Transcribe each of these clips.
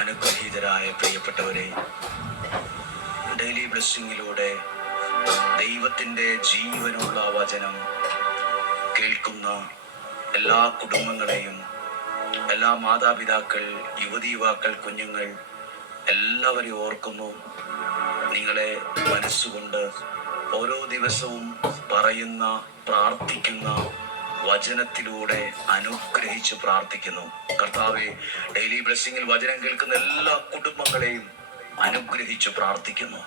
അനുഗ്രഹീതരായ പ്രിയപ്പെട്ടവരെ, ഡെയിലി ബ്ലെസ്സിങ്ങിലൂടെ ദൈവത്തിൻ്റെ ജീവനുള്ള വചനം കേൾക്കുന്ന എല്ലാ കുടുംബങ്ങളെയും, എല്ലാ മാതാപിതാക്കൾ, യുവതീവാക്കൾ, കുഞ്ഞുങ്ങൾ എല്ലാവരെയും ഓർക്കുന്നു. നിങ്ങളെ മനസ്സുകൊണ്ട് ഓരോ ദിവസവും പറയുന്ന, പ്രാർത്ഥിക്കുന്ന വചനത്തിലൂടെ അനുഗ്രഹിച്ച് പ്രാർത്ഥിക്കുന്നു. കർത്താവേ, ഡെയിലി ബ്ലെസ്സിങ്ങിൽ വചനം കേൾക്കുന്ന എല്ലാ കുടുംബങ്ങളെയും അനുഗ്രഹിച്ച് പ്രാർത്ഥിക്കുന്നു.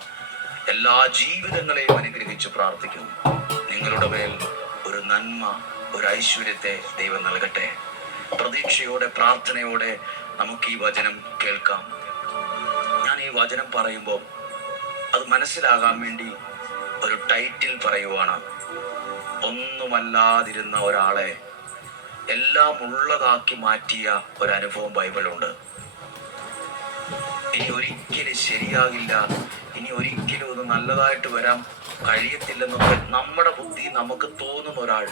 എല്ലാ ജീവിതങ്ങളെയും അനുഗ്രഹിച്ച് പ്രാർത്ഥിക്കുന്നു. നിങ്ങളുടെ മേൽ ഒരു നന്മ, ഒരു ഐശ്വര്യത്തെ ദൈവം നൽകട്ടെ. പ്രതീക്ഷയോടെ, പ്രാർത്ഥനയോടെ നമുക്ക് ഈ വചനം കേൾക്കാം. ഞാൻ ഈ വചനം പറയുമ്പോൾ അത് മനസ്സിലാകാൻ വേണ്ടി ഒരു ടൈറ്റിൽ പറയുവാണ്. ഒന്നുമല്ലാതിരുന്ന ഒരാളെ എല്ലാം ഉള്ളതാക്കി മാറ്റിയ ഒരനുഭവം ബൈബിളുണ്ട്. ഇനി ഒരിക്കലും ശരിയാകില്ല, ഇനി ഒരിക്കലും ഒന്ന് നല്ലതായിട്ട് വരാൻ കഴിയത്തില്ലെന്നൊക്കെ നമ്മുടെ ബുദ്ധി നമുക്ക് തോന്നുന്ന ഒരാൾ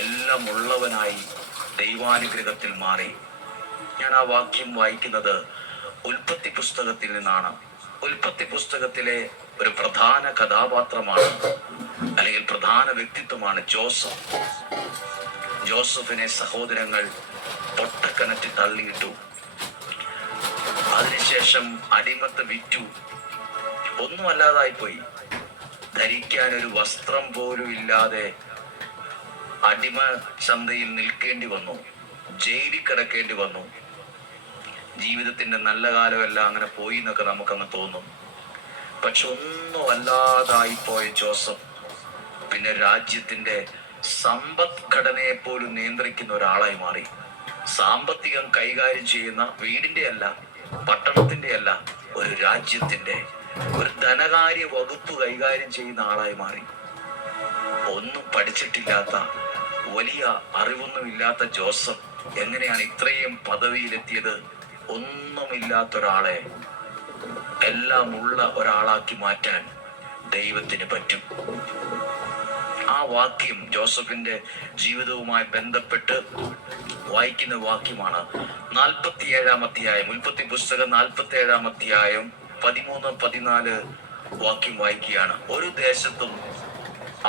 എല്ലാം ഉള്ളവനായി ദൈവാനുഗ്രഹത്തിൽ മാറി. ഞാൻ ആ വാക്യം വായിക്കുന്നത് ഉൽപ്പത്തി പുസ്തകത്തിൽ നിന്നാണ്. ഉൽപ്പത്തി പുസ്തകത്തിലെ ഒരു പ്രധാന കഥാപാത്രമാണ്, അല്ലെങ്കിൽ പ്രധാന വ്യക്തിത്വമാണ് ജോസഫ്. ജോസഫിനെ സഹോദരങ്ങൾ പൊട്ടക്കിണറ്റിൽ തള്ളിയിട്ടു. അതിനുശേഷം അടിമത്ത് വിറ്റു. ഒന്നുമല്ലാതായിപ്പോയി. ധരിക്കാൻ ഒരു വസ്ത്രം പോലും ഇല്ലാതെ അടിമ ചന്തയിൽ നിൽക്കേണ്ടി വന്നു. ജയിലിൽ കിടക്കേണ്ടി വന്നു. ജീവിതത്തിന്റെ നല്ല കാലമെല്ലാം അങ്ങനെ പോയി എന്നൊക്കെ നമുക്കങ്ങ് തോന്നും. പക്ഷെ ഒന്നുമല്ലാതായിപ്പോയ ജോസഫ് പിന്നെ രാജ്യത്തിന്റെ സമ്പദ്ഘടനയെ പോലും നിയന്ത്രിക്കുന്ന ഒരാളായി മാറി. സാമ്പത്തികം കൈകാര്യം ചെയ്യുന്ന, വീടിന്റെ അല്ല, പട്ടണത്തിന്റെ അല്ല, ഒരു രാജ്യത്തിന്റെ, ഒരു ധനകാര്യ വകുപ്പ് കൈകാര്യം ചെയ്യുന്ന ആളായി മാറി. ഒന്നും പഠിച്ചിട്ടില്ലാത്ത, വലിയ അറിവൊന്നുമില്ലാത്ത ജോസഫ് എങ്ങനെയാണ് ഇത്രയും പദവിയിലെത്തിയത്? ഒന്നുമില്ലാത്ത ഒരാളെ എല്ലാം ഉള്ള ഒരാളാക്കി മാറ്റാൻ ദൈവത്തിന് പറ്റും. ആ വാക്യം ജോസഫിന്റെ ജീവിതവുമായി ബന്ധപ്പെട്ട് വായിക്കുന്ന വാക്യമാണ്. 47-ാം അധ്യായം, ഉൽപ്പത്തി പുസ്തകം 47-ാം അധ്യായം 13-14 വാക്യം വായിക്കുകയാണ്. ഒരു ദേശത്തും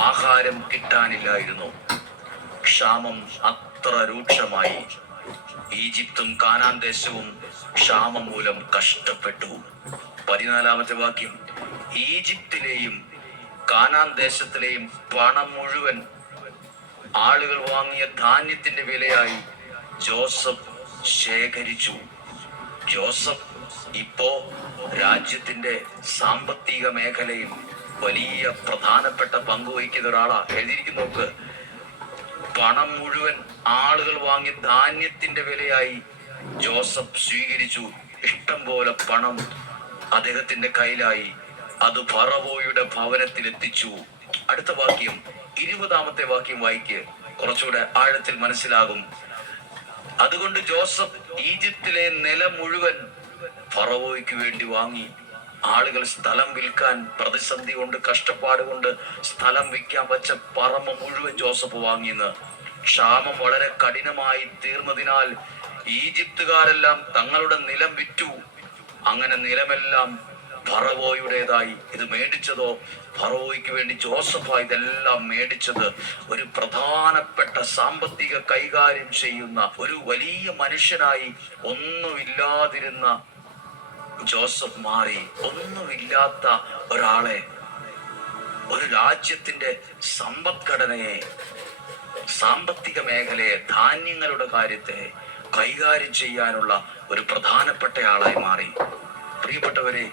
ആഹാരം കിട്ടാനില്ലായിരുന്നു. ക്ഷാമം അത്ര രൂക്ഷമായി. ഈജിപ്തും കാനാൻ ദേശവും ക്ഷാമം മൂലം കഷ്ടപ്പെട്ടു. 14-ാമത്തെ വാക്യം, ഈജിപ്തിലെയും കാനാൻ ദേശത്തിലെയും പണം മുഴുവൻ ആളുകൾ വാങ്ങിയ ധാന്യത്തിന്റെ വിലയായി ജോസഫ് ശേഖരിച്ചു. ജോസഫ് ഇപ്പോ രാജ്യത്തിന്റെ സാമ്പത്തിക മേഖലയിൽ വലിയ പ്രധാനപ്പെട്ട പങ്ക് വഹിക്കുന്ന ഒരാളാ. എഴുതിയിരിക്കുന്നു നോക്ക്, പണം മുഴുവൻ ആളുകൾ വാങ്ങിയ ധാന്യത്തിന്റെ വിലയായി ജോസഫ് സ്വീകരിച്ചു. ഇഷ്ടം പോലെ പണം അദ്ദേഹത്തിന്റെ കയ്യിലായി. അത് ഫറവോയുടെ ഭവനത്തിൽ എത്തിച്ചു. അടുത്ത വാക്യം, 20-ാമത്തെ വാക്യം വായിക്ക്, കുറച്ചുകൂടെ ആഴത്തിൽ മനസ്സിലാകും. അതുകൊണ്ട് ജോസഫ് ഈജിപ്തിലെ നിലം മുഴുവൻ ഫറവോയ്ക്ക് വേണ്ടി വാങ്ങി. ആളുകൾ സ്ഥലം വിൽക്കാൻ പ്രതിസന്ധി കൊണ്ട്, കഷ്ടപ്പാട് കൊണ്ട് സ്ഥലം വിൽക്കാൻ വച്ച പറമ്പ് മുഴുവൻ ജോസഫ് വാങ്ങിയെന്ന്. ക്ഷാമം വളരെ കഠിനമായി തീർന്നതിനാൽ ഈജിപ്തുകാരെല്ലാം തങ്ങളുടെ നിലം വിറ്റു. അങ്ങനെ നിലമെല്ലാം ഫറവോയുടേതായി. ഇത് മേടിച്ചതോ ഫറവോയ്ക്ക് വേണ്ടി ജോസഫാ ഇതെല്ലാം മേടിച്ചത്. ഒരു പ്രധാനപ്പെട്ട സാമ്പത്തിക കൈകാര്യം ചെയ്യുന്ന ഒരു വലിയ മനുഷ്യനായി ഒന്നുമില്ലാതിരുന്ന ജോസഫ് മാറി. ഒന്നുമില്ലാത്ത ഒരാളെ, ഒരു രാജ്യത്തിന്റെ സമ്പദ്ഘടനയെ, സാമ്പത്തിക മേഖലയെ, ധാന്യങ്ങളുടെ കാര്യത്തെ കൈകാര്യം ചെയ്യാനുള്ള ഒരു പ്രധാനപ്പെട്ട ആളായി മാറി. പ്രിയപ്പെട്ടവരെ,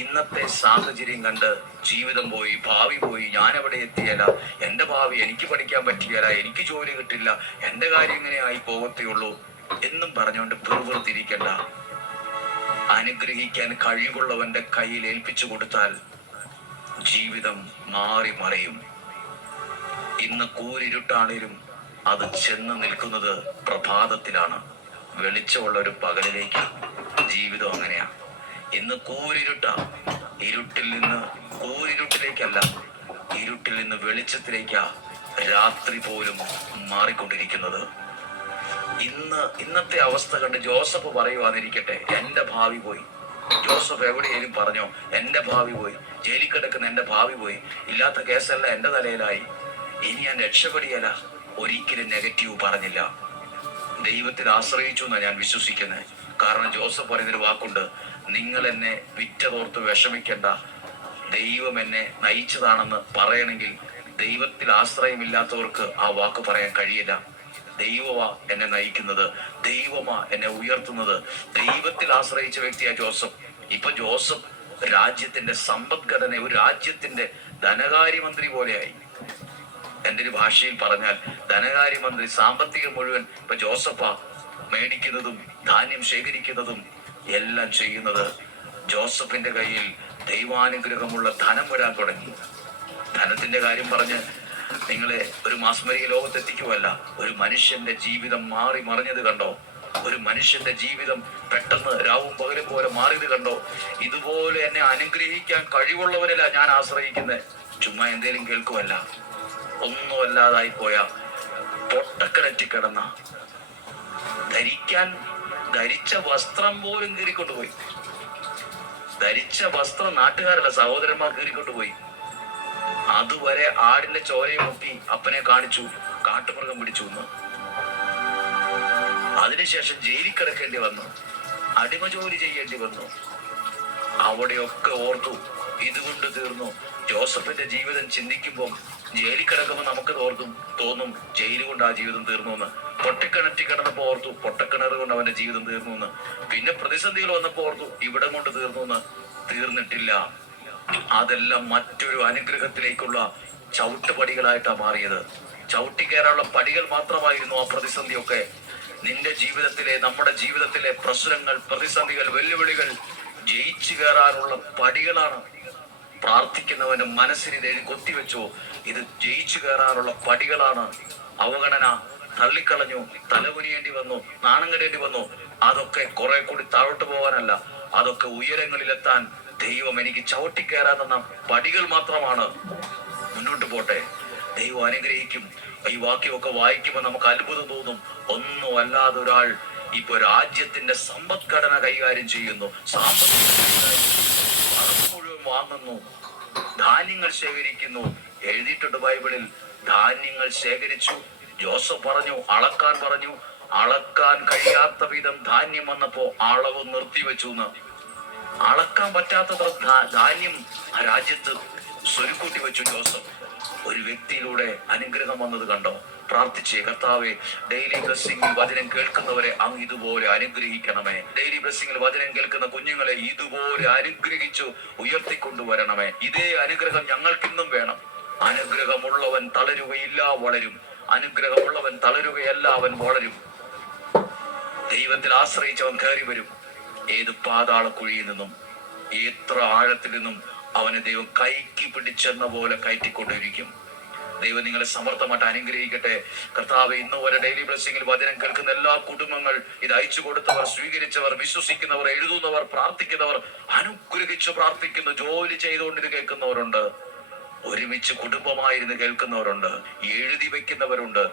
ഇന്നത്തെ സാഹചര്യം കണ്ട് ജീവിതം പോയി, ഭാവി പോയി, ഞാൻ എവിടെ എത്തിയല്ല, എന്റെ ഭാവി എനിക്ക് പഠിക്കാൻ പറ്റിയല്ല, എനിക്ക് ജോലി കിട്ടില്ല, എന്റെ കാര്യം ഇങ്ങനെ ആയി പോകത്തേയുള്ളൂ എന്നും പറഞ്ഞുകൊണ്ട് പിറുപിറുത്തിരിക്കണ്ട. അനുഗ്രഹിക്കാൻ കഴിവുള്ളവന്റെ കയ്യിൽ ഏൽപ്പിച്ചു കൊടുത്താൽ ജീവിതം മാറി മറയും. ഇന്ന് കൂരിരുട്ടാണേലും അത് ചെന്ന് നിൽക്കുന്നത് പ്രഭാതത്തിലാണ്, വെളിച്ചമുള്ള ഒരു പകലിലേക്ക്. ജീവിതം അങ്ങനെയാ. ഇന്ന് കൂരിരുട്ടാ. കൂരിരുട്ടിലേക്കല്ല, ഇരുട്ടിൽ നിന്ന് വെളിച്ചത്തിലേക്കാ രാത്രി പോലും മാറിക്കൊണ്ടിരിക്കുന്നത്. ഇന്നത്തെ അവസ്ഥ കണ്ട് ജോസഫ് പറയുവാന്നിരിക്കട്ടെ, എന്റെ ഭാവി പോയി. ജോസഫ് എവിടെയെങ്കിലും പറഞ്ഞോ എന്റെ ഭാവി പോയി, ജയിലിൽ കിടക്കുന്ന എന്റെ ഭാവി പോയി, ഇല്ലാത്ത കേസല്ല എന്റെ തലയിലായി, ഇനി ഞാൻ രക്ഷപ്പെടിയല്ല. ഒരിക്കലും നെഗറ്റീവ് പറഞ്ഞില്ല. ദൈവത്തിൽ ആശ്രയിച്ചു എന്നാണ് ഞാൻ വിശ്വസിക്കുന്നത്. കാരണം ജോസഫ് പറയുന്നൊരു വാക്കുണ്ട്, നിങ്ങൾ എന്നെ വിറ്റതോർത്ത് വിഷമിക്കേണ്ട, ദൈവം എന്നെ നയിച്ചതാണെന്ന് പറയണമെങ്കിൽ ദൈവത്തിൽ ആശ്രയമില്ലാത്തവർക്ക് ആ വാക്ക് പറയാൻ കഴിയില്ല. ദൈവമാ എന്നെ നയിക്കുന്നത്, ദൈവമാ എന്നെ ഉയർത്തുന്നത്. ദൈവത്തിൽ ആശ്രയിച്ച വ്യക്തിയാ ജോസഫ്. ഇപ്പൊ ജോസഫ് രാജ്യത്തിന്റെ സമ്പദ്ഘടന, ഒരു രാജ്യത്തിന്റെ ധനകാര്യമന്ത്രി പോലെയായി. എന്റെ ഒരു ഭാഷയിൽ പറഞ്ഞാൽ ധനകാര്യമന്ത്രി, സാമ്പത്തികം മുഴുവൻ ഇപ്പൊ ജോസഫാ. മേടിക്കുന്നതും ധാന്യം ശേഖരിക്കുന്നതും എല്ലാം ചെയ്യുന്നത് ജോസഫിന്റെ കയ്യിൽ ദൈവാനുഗ്രഹമുള്ള ധനം വരാൻ തുടങ്ങി. ധനത്തിന്റെ കാര്യം പറഞ്ഞ് നിങ്ങളെ ഒരു മാസ്മരിക ലോകത്തെത്തിക്കുമല്ല. ഒരു മനുഷ്യന്റെ ജീവിതം മാറി മറിഞ്ഞത് കണ്ടോ? ഒരു മനുഷ്യന്റെ ജീവിതം പെട്ടെന്ന് രാവും പകലും പോലെ മാറിയത് കണ്ടോ? ഇതുപോലെ എന്നെ അനുഗ്രഹിക്കാൻ കഴിവുള്ളവരല്ല ഞാൻ ആശ്രയിക്കുന്നത്. ചുമ്മാ എന്തേലും കേൾക്കുമല്ല. ഒന്നുമല്ലാതായി പോയ പൊട്ടക്കിണറ്റി കിടന്ന ധരിച്ച വസ്ത്രം പോലും കീറിക്കൊണ്ടുപോയി. ധരിച്ച വസ്ത്രം നാട്ടുകാരല്ല, സഹോദരന്മാർ കീറിക്കൊണ്ടുപോയി. അതുവരെ ആടിന്റെ ചോരയും മുക്കി അപ്പനെ കാണിച്ചു, കാട്ടുമൃഗം പിടിച്ചു എന്ന്. അതിനുശേഷം ജയിലിൽ കിടക്കേണ്ടി വന്നു, അടിമ ജോലി ചെയ്യേണ്ടി വന്നു. അവിടെയൊക്കെ ഓർത്തു ഇതുകൊണ്ട് തീർന്നു. ജോസഫിന്റെ ജീവിതം ചിന്തിക്കുമ്പോൾ ജയിലിൽ കിടക്കുമ്പോൾ നമുക്ക് തോന്നും ജയിൽ കൊണ്ട് ആ ജീവിതം തീർന്നു എന്ന്. പൊട്ടിക്കിണറ്റി കിടന്നപ്പോ ഓർത്തു പൊട്ടക്കിണർ കൊണ്ട് അവന്റെ ജീവിതം തീർന്നു എന്ന്. പിന്നെ പ്രതിസന്ധികൾ വന്നപ്പോ ഓർത്തു ഇവിടം കൊണ്ട് തീർന്നു എന്ന്. തീർന്നിട്ടില്ല. അതെല്ലാം മറ്റൊരു അനുഗ്രഹത്തിലേക്കുള്ള ചവിട്ടുപടികളായിട്ടാണ് മാറിയത്. ചവിട്ടി കയറാനുള്ള പടികൾ മാത്രമായിരുന്നു ആ പ്രതിസന്ധിയൊക്കെ. നിന്റെ ജീവിതത്തിലെ, നമ്മുടെ ജീവിതത്തിലെ പ്രശ്നങ്ങൾ, പ്രതിസന്ധികൾ, വെല്ലുവിളികൾ ജയിച്ചു കയറാനുള്ള പടികളാണ്. പ്രാർത്ഥിക്കുന്നവന് മനസ്സിന് എഴുതി കൊത്തിവെച്ചോ, ഇത് ജയിച്ചു കയറാനുള്ള പടികളാണ്. അവഗണന, തള്ളിക്കളഞ്ഞു, തലകുനിയേണ്ടി വന്നു, നാണം കെടേണ്ടി വന്നു, അതൊക്കെ കുറെ കൂടി താഴോട്ട് പോകാനല്ല, അതൊക്കെ ഉയരങ്ങളിലെത്താൻ ദൈവം എനിക്ക് ചവിട്ടിക്കയറാൻ തന്ന പടികൾ മാത്രമാണ്. മുന്നോട്ട് പോട്ടെ, ദൈവം അനുഗ്രഹിക്കും. ഈ വാക്യമൊക്കെ വായിക്കുമ്പോൾ നമുക്ക് അത്ഭുതം തോന്നും. ഒന്നും അല്ലാതെ ഒരാൾ ഇപ്പൊ രാജ്യത്തിന്റെ സമ്പദ്ഘടന കൈകാര്യം ചെയ്യുന്നു. മുഴുവൻ വാങ്ങുന്നു, ധാന്യങ്ങൾ ശേഖരിക്കുന്നു. എഴുതിയിട്ടുണ്ട് ബൈബിളിൽ, ധാന്യങ്ങൾ ശേഖരിച്ചു. ജോസഫ് പറഞ്ഞു, അളക്കാൻ പറഞ്ഞു. അളക്കാൻ കഴിയാത്ത വിധം ധാന്യം വന്നപ്പോ അളവ് നിർത്തിവെച്ചു എന്ന്. അളക്കാൻ പറ്റാത്തത്ര ധാന്യം ആ രാജ്യത്ത് സ്വരുക്കൂട്ടി വെച്ചു ജോസഫ്. ഒരു വ്യക്തിയിലൂടെ അനുഗ്രഹം വന്നത് കണ്ടോ? പ്രാർത്ഥിച്ചേ, കർത്താവേ, ഡെയിലി ബ്ലെസ്സിംഗിൽ വചനം കേൾക്കുന്നവരെ അങ്ങ് ഇതുപോലെ അനുഗ്രഹിക്കണമേ. ഡെയിലി ബ്ലെസ്സിംഗിൽ വചനം കേൾക്കുന്ന കുഞ്ഞുങ്ങളെ ഇതുപോലെ അനുഗ്രഹിച്ചു ഉയർത്തിക്കൊണ്ടുവരണമേ. ഇതേ അനുഗ്രഹം ഞങ്ങൾക്കിന്നും വേണം. അനുഗ്രഹമുള്ളവൻ തളരുകയില്ല, വളരും. അനുഗ്രഹമുള്ളവൻ തളരുകയല്ല, അവൻ വളരും. ദൈവത്തിൽ ആശ്രയിച്ചവൻ കയറി വരും. ഏത് പാതാള കുഴിയിൽ നിന്നും, എത്ര ആഴത്തിൽ നിന്നും അവനെ ദൈവം കൈക്ക് പിടിച്ചെന്ന പോലെ കയറ്റിക്കൊണ്ടിരിക്കും. ദൈവം നിങ്ങളെ സമർത്ഥമായിട്ട് അനുഗ്രഹിക്കട്ടെ. കർത്താവ്, ഇന്ന് വരെ ഡെയിലി ബ്ലെസ്സിംഗിൽ വചനം കേൾക്കുന്ന എല്ലാ കുടുംബങ്ങൾ, ഇത് അയച്ചു കൊടുത്തവർ, സ്വീകരിച്ചവർ, വിശ്വസിക്കുന്നവർ, എഴുതുന്നവർ, പ്രാർത്ഥിക്കുന്നവർ, അനുഗ്രഹിച്ചു പ്രാർത്ഥിക്കുന്നു. ജോലി ചെയ്തുകൊണ്ട് ഇത് കേൾക്കുന്നവരുണ്ട്, ഒരുമിച്ച് കുടുംബമായിരുന്നു കേൾക്കുന്നവരുണ്ട്, എഴുതി വെക്കുന്നവരുണ്ട്,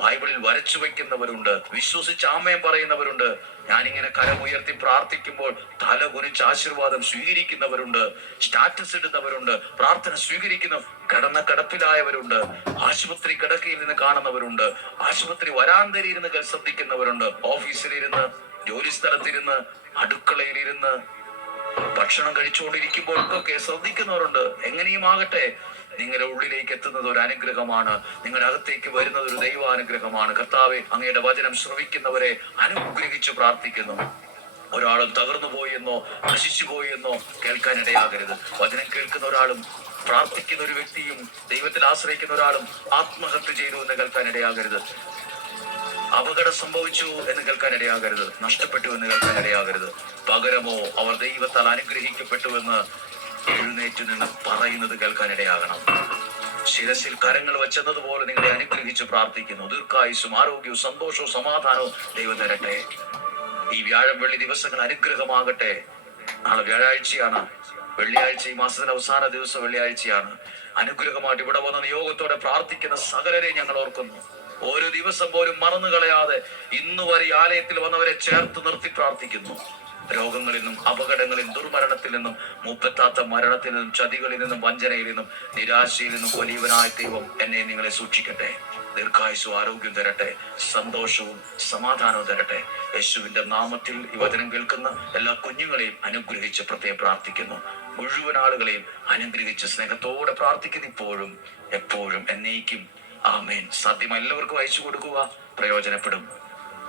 ബൈബിളിൽ വരച്ചു വെക്കുന്നവരുണ്ട്, വിശ്വസിച്ച് ആമേൻ പറയുന്നവരുണ്ട്. ഞാനിങ്ങനെ കരമുയർത്തി പ്രാർത്ഥിക്കുമ്പോൾ തല കുനിച്ച് ആശീർവാദം സ്വീകരിക്കുന്നവരുണ്ട്, സ്റ്റാറ്റസ് ഇടുന്നവരുണ്ട്, പ്രാർത്ഥന സ്വീകരിക്കുന്ന കിടപ്പിലായവരുണ്ട്, ആശുപത്രി കിടക്കയിൽ നിന്ന് കാണുന്നവരുണ്ട്, ആശുപത്രി വരാന്തരയിൽ ഇരുന്ന് ശ്രദ്ധിക്കുന്നവരുണ്ട്, ഓഫീസിലിരുന്ന്, ജോലി സ്ഥലത്തിരുന്ന്, അടുക്കളയിലിരുന്ന് ഭക്ഷണം കഴിച്ചുകൊണ്ടിരിക്കുമ്പോഴൊക്കെ ശ്രദ്ധിക്കുന്നവരുണ്ട്. എങ്ങനെയും ആകട്ടെ, നിങ്ങളുടെ ഉള്ളിലേക്ക് എത്തുന്നത് ഒരു അനുഗ്രഹമാണ്. നിങ്ങളുടെ അകത്തേക്ക് വരുന്നത് ഒരു ദൈവാനുഗ്രഹമാണ്. കർത്താവെ, അങ്ങയുടെ വചനം ശ്രവിക്കുന്നവരെ അനുഗ്രഹിച്ച് പ്രാർത്ഥിക്കുന്നു. ഒരാളും തകർന്നു പോയെന്നോ നശിച്ചു പോയെന്നോ കേൾക്കാൻ ഇടയാകരുത്. വചനം കേൾക്കുന്ന ഒരാളും, പ്രാർത്ഥിക്കുന്ന ഒരു വ്യക്തിയും, ദൈവത്തിൽ ആശ്രയിക്കുന്ന ഒരാളും ആത്മഹത്യ ചെയ്തു എന്ന് കേൾക്കാൻ ഇടയാകരുത്. അപകടം സംഭവിച്ചു എന്ന് കേൾക്കാൻ ഇടയാകരുത്. നഷ്ടപ്പെട്ടു എന്ന് കേൾക്കാൻ ഇടയാകരുത്. പകരമോ അവർ ദൈവത്താൽ അനുഗ്രഹിക്കപ്പെട്ടുവെന്ന് എഴുന്നേറ്റ് നിന്ന് പറയുന്നത് കേൾക്കാൻ ഇടയാകണം. ശിരസിൽ കരങ്ങൾ വെച്ചതുപോലെ നിങ്ങളെ അനുഗ്രഹിച്ച് പ്രാർത്ഥിക്കുന്നു. ദീർഘായുസ്സും ആരോഗ്യവും സന്തോഷവും സമാധാനവും ദൈവം തരട്ടെ. ഈ വ്യാഴം വെള്ളി ദിവസങ്ങൾ അനുഗ്രഹമാകട്ടെ. നാളെ വ്യാഴാഴ്ചയാണ്, വെള്ളിയാഴ്ച ഈ മാസത്തിന്റെ അവസാന ദിവസം വെള്ളിയാഴ്ചയാണ്. അനുഗ്രഹമായിട്ട് ഇവിടെ വന്ന നിയോഗത്തോടെ പ്രാർത്ഥിക്കുന്ന സകലരെ ഞങ്ങൾ ഓർക്കുന്നു. ഒരു ദിവസം പോലും മറന്നു കളയാതെ ഇന്ന് വരെ ആലയത്തിൽ വന്നവരെ ചേർത്ത് നിർത്തി പ്രാർത്ഥിക്കുന്നു. രോഗങ്ങളിൽ നിന്നും, അപകടങ്ങളിൽ, ദുർമരണത്തിൽ നിന്നും, മുപ്പത്താത്ത മരണത്തിൽ നിന്നും, ചതികളിൽ നിന്നും, വഞ്ചനയിൽ നിന്നും, നിരാശയിൽ നിന്നും വലിയവനായ ദൈവം എന്നെ നിങ്ങളെ സൂക്ഷിക്കട്ടെ. ദീർഘായുസ്സും ആരോഗ്യം തരട്ടെ, സന്തോഷവും സമാധാനവും തരട്ടെ. യേശുവിന്റെ നാമത്തിൽ ഈ വചനം കേൾക്കുന്ന എല്ലാ കുഞ്ഞുങ്ങളെയും അനുഗ്രഹിച്ച് പ്രത്യേകം പ്രാർത്ഥിക്കുന്നു. മുഴുവൻ ആളുകളെയും അനുഗ്രഹിച്ച് സ്നേഹത്തോടെ പ്രാർത്ഥിക്കുന്നു, ഇപ്പോഴും എപ്പോഴും എന്നേക്കും. ആമേൻ. സാധ്യം എല്ലാവർക്കും അയച്ചു കൊടുക്കുക, പ്രയോജനപ്പെടും.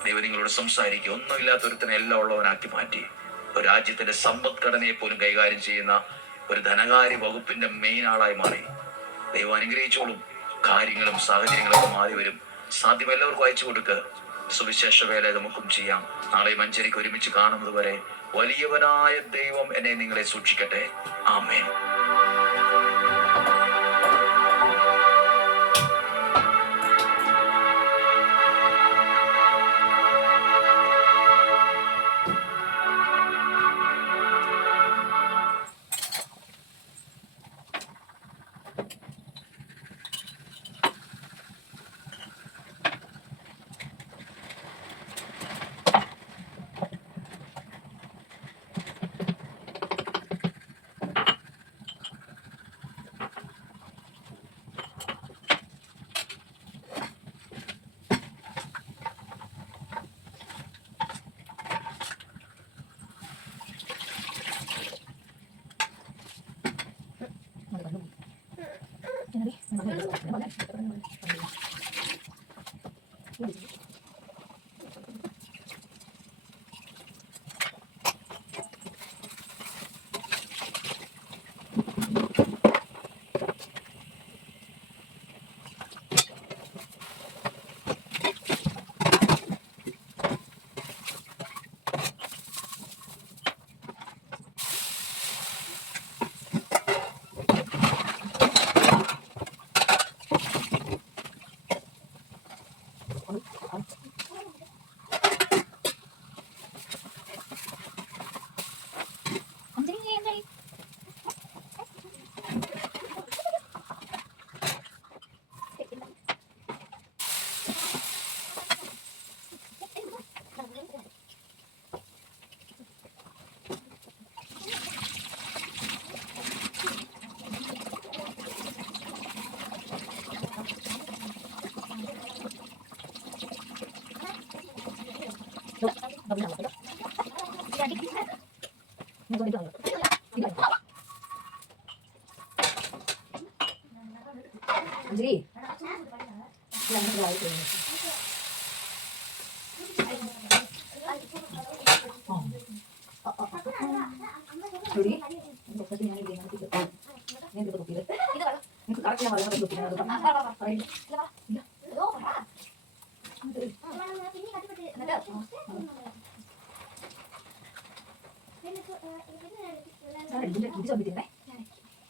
ദൈവം നിങ്ങളോട് സംസാരിക്കുക. ഒന്നുമില്ലാത്തൊരുത്തനെ എല്ലാം ഉള്ളവനാക്കി മാറ്റി ഒരു രാജ്യത്തിന്റെ സമ്പദ്ഘടനയെ പോലും കൈകാര്യം ചെയ്യുന്ന ഒരു ധനകാര്യ വകുപ്പിന്റെ മെയിൻ ആളായി മാറി. ദൈവം അനുഗ്രഹിച്ചോളും. കാര്യങ്ങളും സാഹചര്യങ്ങളൊക്കെ മാറി വരും. സാധ്യം എല്ലാവർക്കും അയച്ചു കൊടുക്കുക. സുവിശേഷ വേല നമുക്കും ചെയ്യാം. നാളെ മഞ്ചേരിക്ക് ഒരുമിച്ച് കാണുന്നത് വരെ വലിയവനായ ദൈവം എന്നെ നിങ്ങളെ സൂക്ഷിക്കട്ടെ. ആമേൻ.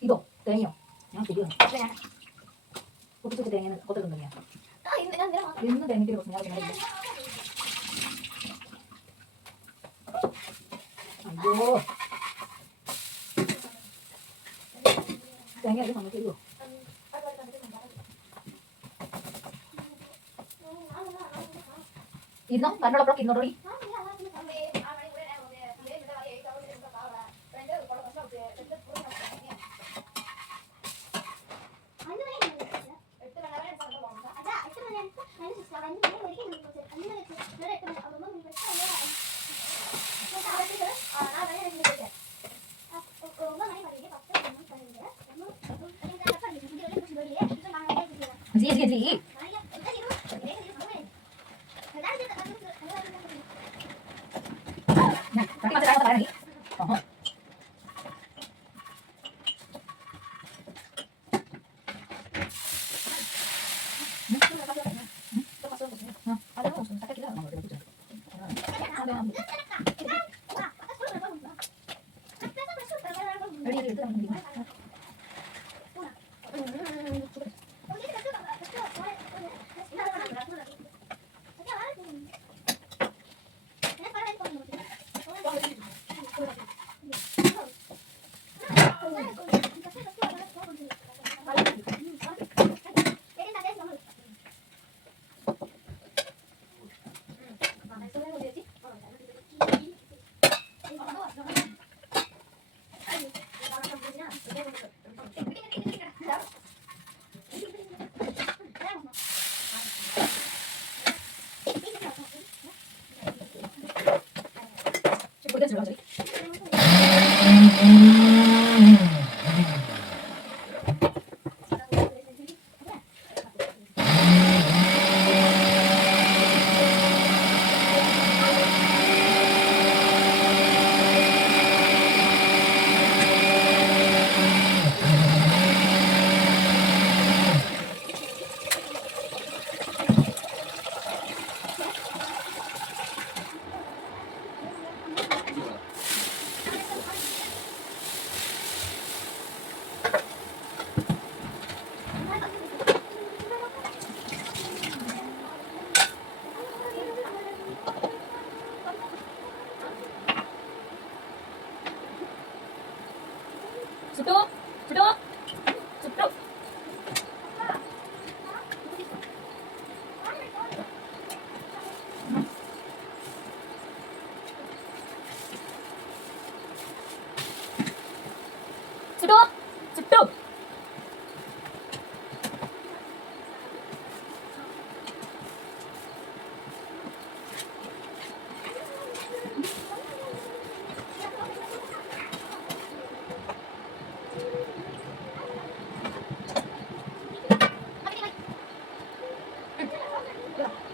ഇതോ തേങ്ങയോ ഞാൻ ശരിയാണ് പൊട്ടിച്ചു തേങ്ങ കൊത്തലും തന്നെയാണ് ഇന്ന് തേങ്ങയ്ക്ക് കുറച്ച് നേരം അയ്യോ തേങ്ങ അത് നമുക്ക് തരുമോ ഇരുന്നോ തന്നോടൊപ്പം ഇരുന്നോടി जी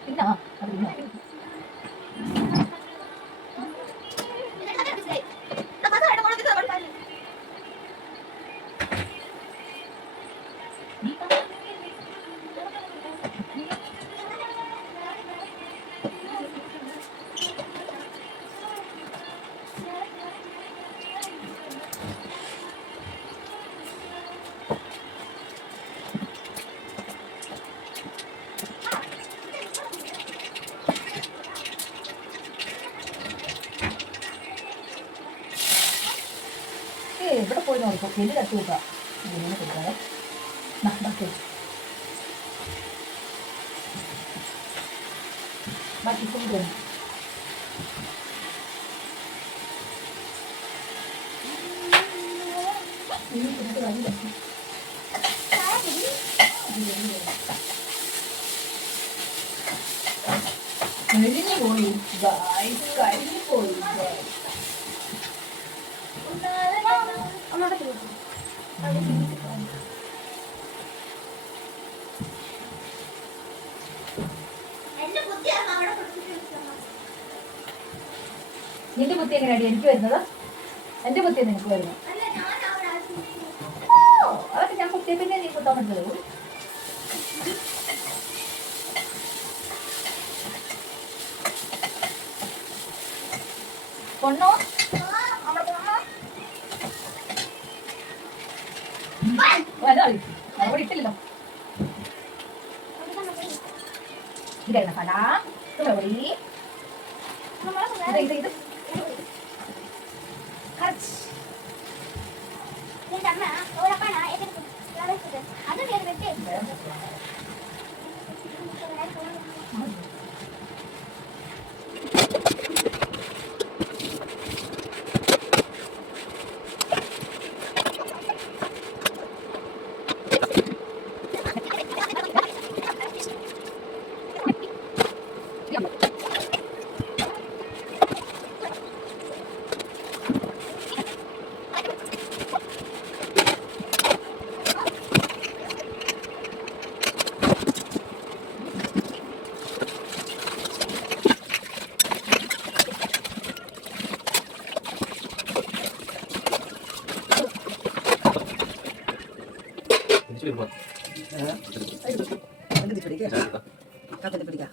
തിന്നാ അത് തിന്നാ ഇവിടെ പോയി നോക്കാം വലിയ തട്ട് കിട്ടാം ഇങ്ങനെ കൊടുക്കാതെ ബാക്കി ഫുഡ് തന്നെ കഴിഞ്ഞു പോയി കഴിഞ്ഞു പോയി നിന്റെ ബുദ്ധി എങ്ങനെയാണ് എനിക്ക് വരുന്നത് എന്റെ ബുദ്ധി നിനക്ക് വരുന്നത് അതൊക്കെ ഞാൻ കുത്തിയെ പിന്നെ നീ കുത്താൻ പറ്റുള്ളൂ പൊണ്ണോ അവിടെ ഇട്ടില്ലല്ലോ ഇതായിരുന്നു കട ഇത് ഇത് പിടിക്കാം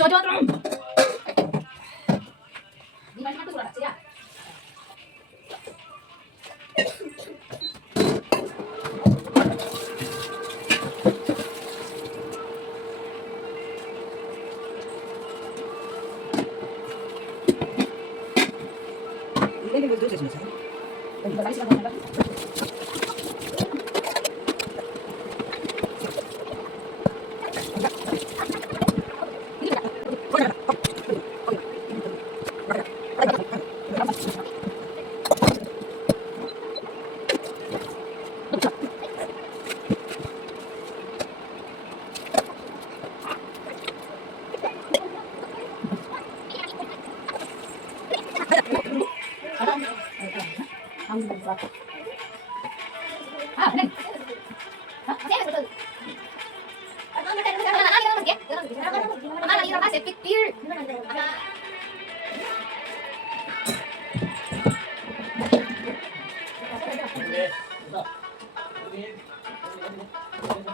ചോദിച്ചു മാത്രം നീ മണിമട്ട് കൂടാ ശരിയാ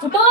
ചുട്ടു